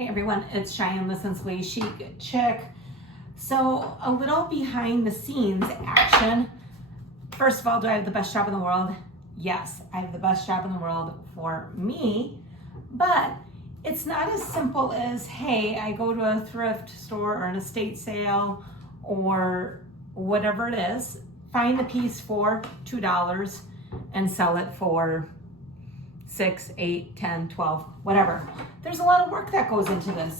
Hey everyone, it's Cheyanne, the Sensibly Chic Chick. So a little behind the scenes action. First of all, do I have the best job in the world? Yes, I have the best job in the world for me, but it's not as simple as, hey, I go to a thrift store or an estate sale or whatever it is, find the piece for $2 and sell it for 6, 8, 10, 12, whatever. There's a lot of work that goes into this.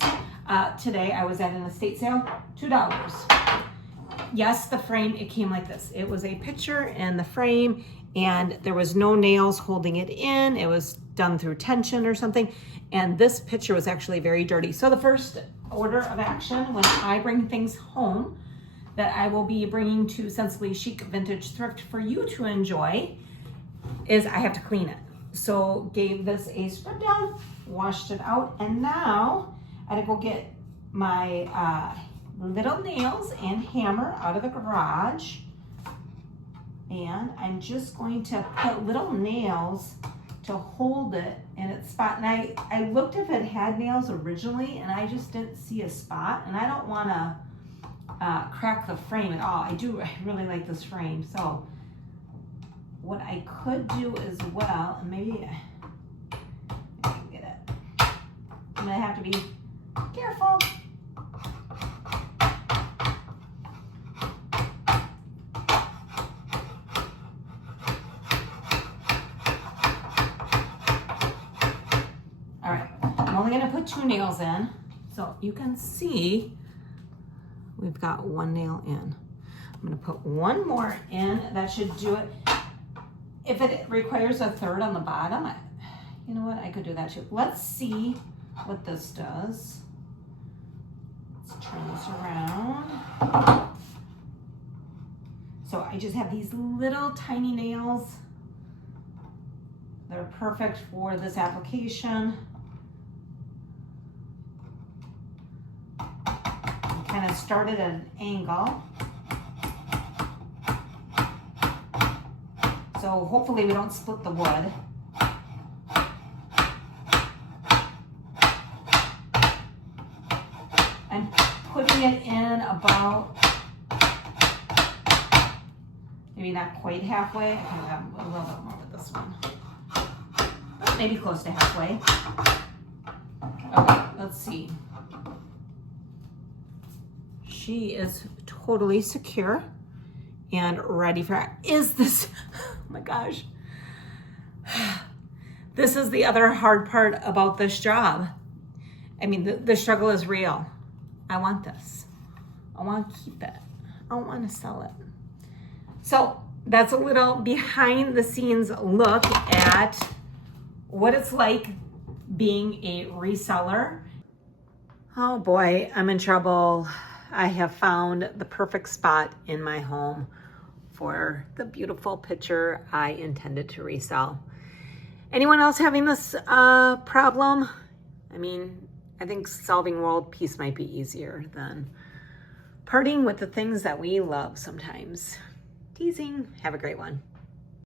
Today I was at an estate sale, $2. Yes, the frame, it came like this. It was a picture in the frame and there was no nails holding it in. It was done through tension or something. And this picture was actually very dirty. So the first order of action when I bring things home that I will be bringing to Sensibly Chic Vintage Thrift for you to enjoy is I have to clean it. So gave this a scrub down, washed it out, and now I had to go get my little nails and hammer out of the garage. And I'm just going to put little nails to hold it in its spot. And I looked if it had nails originally and I just didn't see a spot. And I don't want to crack the frame at all. I really like this frame. So what I could do as well, and maybe I can get it. I'm gonna have to be careful. All right, I'm only gonna put 2 nails in. So you can see we've got 1 nail in. I'm gonna put 1 more in, that should do it. If it requires a 3rd on the bottom, you know what, I could do that too. Let's see what this does. Let's turn this around. So I just have these little tiny nails. They're perfect for this application. Kind of started at an angle. So hopefully we don't split the wood. I'm putting it in about, maybe not quite halfway. I can have a little bit more with this one. But maybe close to halfway. Okay, let's see. She is totally secure and ready for, is this, oh my gosh. This is the other hard part about this job. I mean, the struggle is real. I want this. I want to keep it. I don't want to sell it. So that's a little behind the scenes look at what it's like being a reseller. Oh boy, I'm in trouble. I have found the perfect spot in my home for the beautiful picture I intended to resell. Anyone else having this problem? I mean, I think solving world peace might be easier than parting with the things that we love sometimes. Teasing. Have a great one.